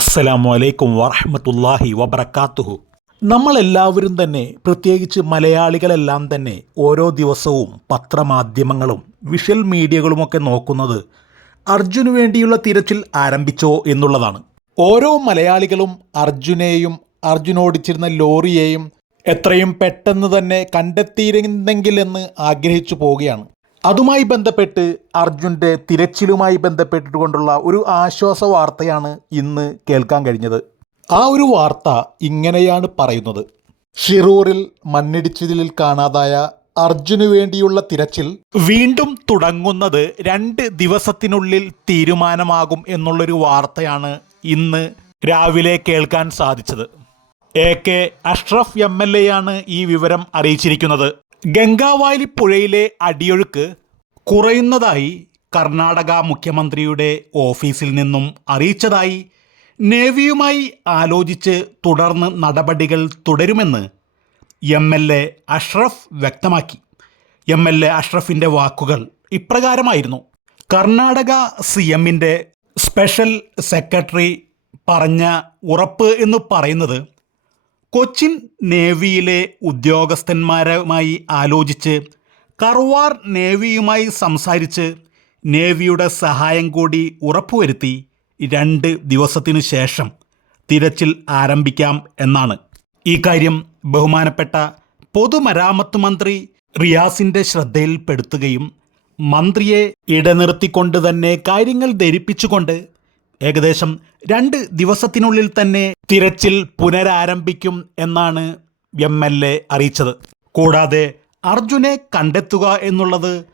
അസ്സലാമു അലൈക്കും വറഹമത്തല്ലാഹി വബർക്കാത്തുഹു നമ്മളെല്ലാവരും തന്നെ പ്രത്യേകിച്ച് മലയാളികളെല്ലാം തന്നെ ഓരോ ദിവസവും പത്രമാധ്യമങ്ങളും വിഷ്വൽ മീഡിയകളുമൊക്കെ നോക്കുന്നത് അർജുന് വേണ്ടിയുള്ള തിരച്ചിൽ ആരംഭിച്ചോ എന്നുള്ളതാണ്. ഓരോ മലയാളികളും അർജുനെയും അർജുൻ ഓടിച്ചിരുന്ന ലോറിയെയും എത്രയും പെട്ടെന്ന് തന്നെ കണ്ടെത്തിയിരുന്നെങ്കിലെന്ന് ആഗ്രഹിച്ചു പോവുകയാണ്. അതുമായി ബന്ധപ്പെട്ട് അർജുന്റെ തിരച്ചിലുമായി ബന്ധപ്പെട്ടുകൊണ്ടുള്ള ഒരു ആശ്വാസ വാർത്തയാണ് ഇന്ന് കേൾക്കാൻ കഴിഞ്ഞത്. ആ ഒരു വാർത്ത ഇങ്ങനെയാണ് പറയുന്നത്. ഷിറൂറിൽ മണ്ണിടിച്ചിലിൽ കാണാതായ അർജുന് വേണ്ടിയുള്ള തിരച്ചിൽ വീണ്ടും തുടങ്ങുന്നത് രണ്ട് ദിവസത്തിനുള്ളിൽ തീരുമാനമാകും എന്നുള്ളൊരു വാർത്തയാണ് ഇന്ന് രാവിലെ കേൾക്കാൻ സാധിച്ചത്. A K Ashraf M L A ആണ് ഈ വിവരം അറിയിച്ചിരിക്കുന്നത്. ഗംഗാവാലി പുഴയിലെ അടിയൊഴുക്ക് കുറയുന്നതായി കർണാടക മുഖ്യമന്ത്രിയുടെ ഓഫീസിൽ നിന്നും അറിയിച്ചതായി നേവിയുമായി ആലോചിച്ച് തുടർന്ന് നടപടികൾ തുടരുമെന്ന് എം എൽ എ അഷ്റഫ് വ്യക്തമാക്കി. എം എൽ എ അഷ്റഫിന്റെ വാക്കുകൾ ഇപ്രകാരമായിരുന്നു. കർണാടക സി എമ്മിന്റെ സ്പെഷ്യൽ സെക്രട്ടറി പറഞ്ഞ ഉറപ്പ് എന്ന് പറയുന്നത് കൊച്ചിൻ നേവിയിലെ ഉദ്യോഗസ്ഥന്മാരുമായി ആലോചിച്ച് കർവാർ നേവിയുമായി സംസാരിച്ച് നേവിയുടെ സഹായം കൂടി ഉറപ്പുവരുത്തി രണ്ട് ദിവസത്തിനു ശേഷം തിരച്ചിൽ ആരംഭിക്കാം എന്നാണ്. ഈ കാര്യം ബഹുമാനപ്പെട്ട പൊതുമരാമത്ത് മന്ത്രി റിയാസിന്റെ ശ്രദ്ധയിൽപ്പെടുത്തുകയും മന്ത്രിയെ ഇടനിർത്തിക്കൊണ്ട് തന്നെ കാര്യങ്ങൾ ധരിപ്പിച്ചുകൊണ്ട് ഏകദേശം രണ്ട് ദിവസത്തിനുള്ളിൽ തന്നെ തിരച്ചിൽ പുനരാരംഭിക്കും എന്നാണ് എം എൽ എ അറിയിച്ചത്. കൂടാതെ അർജുനെ കണ്ടെത്തുക എന്നുള്ളത്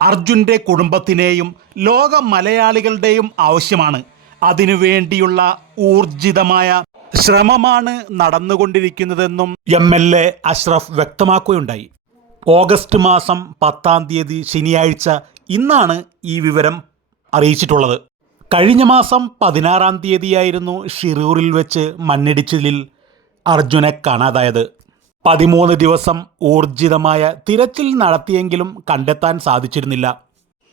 അർജുന്റെ കുടുംബത്തിനെയും ലോക മലയാളികളുടെയും ആവശ്യമാണ്. അതിനുവേണ്ടിയുള്ള ഊർജിതമായ ശ്രമമാണ് നടന്നുകൊണ്ടിരിക്കുന്നതെന്നും എം എൽ എ അഷ്റഫ് വ്യക്തമാക്കുകയുണ്ടായി. ഓഗസ്റ്റ് മാസം പത്താം തീയതി ശനിയാഴ്ച ഇന്നാണ് ഈ വിവരം അറിയിച്ചിട്ടുള്ളത്. കഴിഞ്ഞ മാസം പതിനാറാം തീയതിയായിരുന്നു ഷിറൂറിൽ വെച്ച് മണ്ണിടിച്ചിലിൽ അർജുനെ കാണാതായത്. പതിമൂന്ന് ദിവസം ഊർജിതമായ തിരച്ചിൽ നടത്തിയെങ്കിലും കണ്ടെത്താൻ സാധിച്ചിരുന്നില്ല.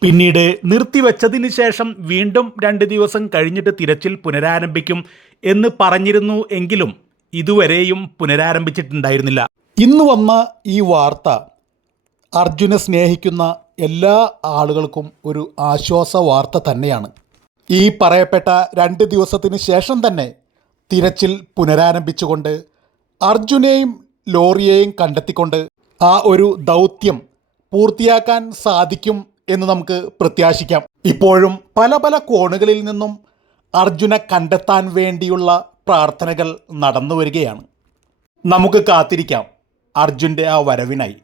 പിന്നീട് നിർത്തിവെച്ചതിന് ശേഷം വീണ്ടും രണ്ട് ദിവസം കഴിഞ്ഞിട്ട് തിരച്ചിൽ പുനരാരംഭിക്കും എന്ന് പറഞ്ഞിരുന്നു എങ്കിലും ഇതുവരെയും പുനരാരംഭിച്ചിട്ടുണ്ടായിരുന്നില്ല. ഇന്ന് വന്ന ഈ വാർത്ത അർജുനെ സ്നേഹിക്കുന്ന എല്ലാ ആളുകൾക്കും ഒരു ആശ്വാസ വാർത്ത തന്നെയാണ്. ഈ പറയപ്പെട്ട രണ്ട് ദിവസത്തിന് ശേഷം തന്നെ തിരച്ചിൽ പുനരാരംഭിച്ചുകൊണ്ട് അർജുനെയും ലോറിയെയും കണ്ടെത്തിക്കൊണ്ട് ആ ഒരു ദൗത്യം പൂർത്തിയാക്കാൻ സാധിക്കും എന്ന് നമുക്ക് പ്രത്യാശിക്കാം. ഇപ്പോഴും പല പല കോണുകളിൽ നിന്നും അർജുനെ കണ്ടെത്താൻ വേണ്ടിയുള്ള പ്രാർത്ഥനകൾ നടന്നു വരികയാണ് നമുക്ക് കാത്തിരിക്കാം. അർജുന്റെ ആ വരവിനായി.